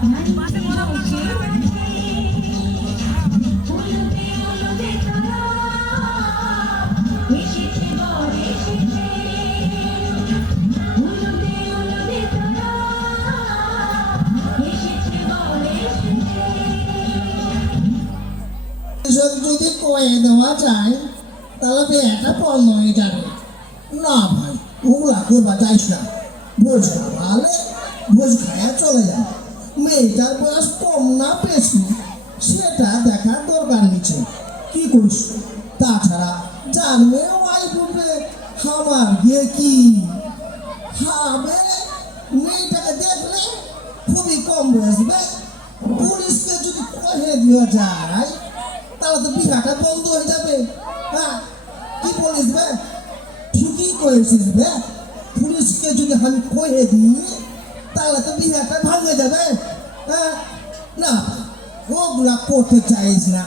যদি কয়ে দেওয়া যায় তাহলে বিয়েটা বন্ধ হয়ে যাবে। না ভাই, ওগুলা করবা যাইস না। ভোজ খাওয়ালে ভোজ খায়া চলে যায়। মেয়েটার বয়স কম না বেশি সেটা দেখার দরকার নিচ্ছে। কি করিস? তাছাড়া যার মেয়ে ওয়াই বলবে আমার গিয়ে কি হবে? মেয়েটাকে দেখলে খুবই কম বসবে। পুলিশকে যদি কয়ে দেওয়া যায় তাহলে তো বিহাটা বন্ধ হয়ে যাবে। হ্যাঁ, কি বলিস বে? ঠিকই করেছিস বে। পুলিশকে যদি আমি কয়ে দিই তাহলে তো বিহাটা ভাঙে যাবে। হ্যাঁ না, ওগুলা করতে চাইস না।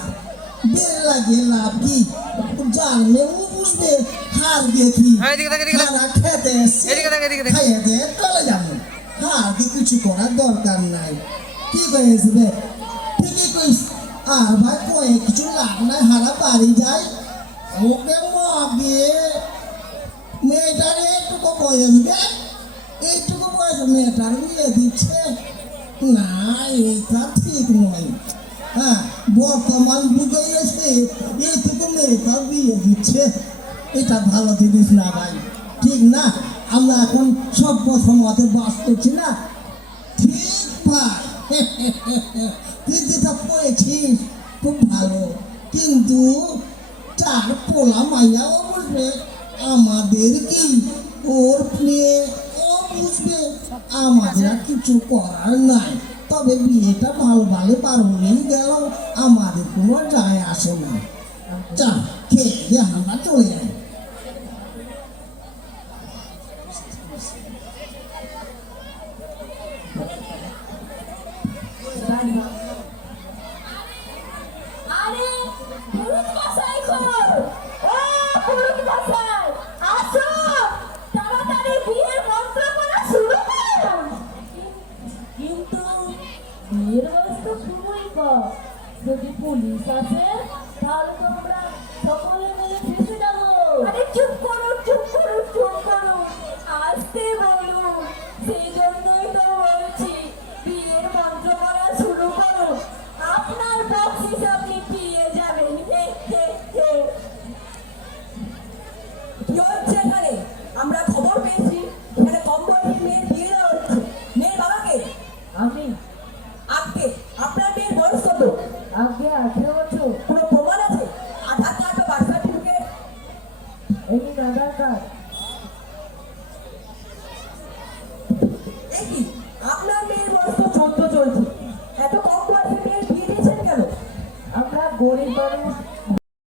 বের লাগে লাভ কি? জানলে ও বুঝবে হার দিয়ে কি খানা খেতে এসছে, খাইয়ে দিয়ে চলে যাবে। হার দিয়ে কিছু করার দরকার নাই। কি করেছিস বে? ঠিকই কইস। আর ভাই কয়ে কিছু লাভ নাই, হারা বাড়ি যায়। ওকে মগে মেয়েটারে এইটুকু বয়স গে, এইটুকু বয়স মেয়েটার বিয়ে দিচ্ছে না, এটা ঠিক নয়। হ্যাঁ, বর্তমান যুগে এসে এইটুকু মেয়েটার বিয়ে দিচ্ছে, এটা ভালো জিনিস না ভাই, ঠিক না? আমরা এখন সভ্য সমাজে বাস করছি না, ঠিক ভাই? তুই যেটা পড়েছিস খুব ভালো, কিন্তু চার পোলা মাইয়াও বুঝবে আমাদের কি, ওর মেয়ে ও বুঝবে আমাদের আর কিছু করার নাই। তবে বিয়েটা ভালো ভালো পারবই গেল, আমাদের কোনো যায় আসে না। চা খেয়ে দিয়ে আমরা চলে যাই। যদি পুলিশ আসে তাহলে তো আমরা সকলে মিলে ফেসে যাবো। আরে চুপ করুন, চুপ করুন, চুপ করুন, আসতে বলুন। সেই জন্যই তো বলছি বিয়ের মন্ত্র করা শুরু করুন। আপনার বকশিস আপনি পেয়ে যাবেন। কি হচ্ছে এখানে? আমরা খবর পেয়েছি এখানে কম বয়সী মেয়ের বিয়ে দেওয়া হচ্ছে। মেয়ের বাবাকে আমি আজকে আপনার মেয়ের বয়স কত? আগে 18 বছর। কোনো প্রমাণ আছে? আধার কার্ড বা বার্থ সার্টিফিকেট? এই আধার কার্ড। এই কি আপনার মেয়ের বয়স তো 14 চলছে, এত কম বয়সে মেয়ের বিয়ে দিয়েছেন কেন? আমরা গরিব মানুষ,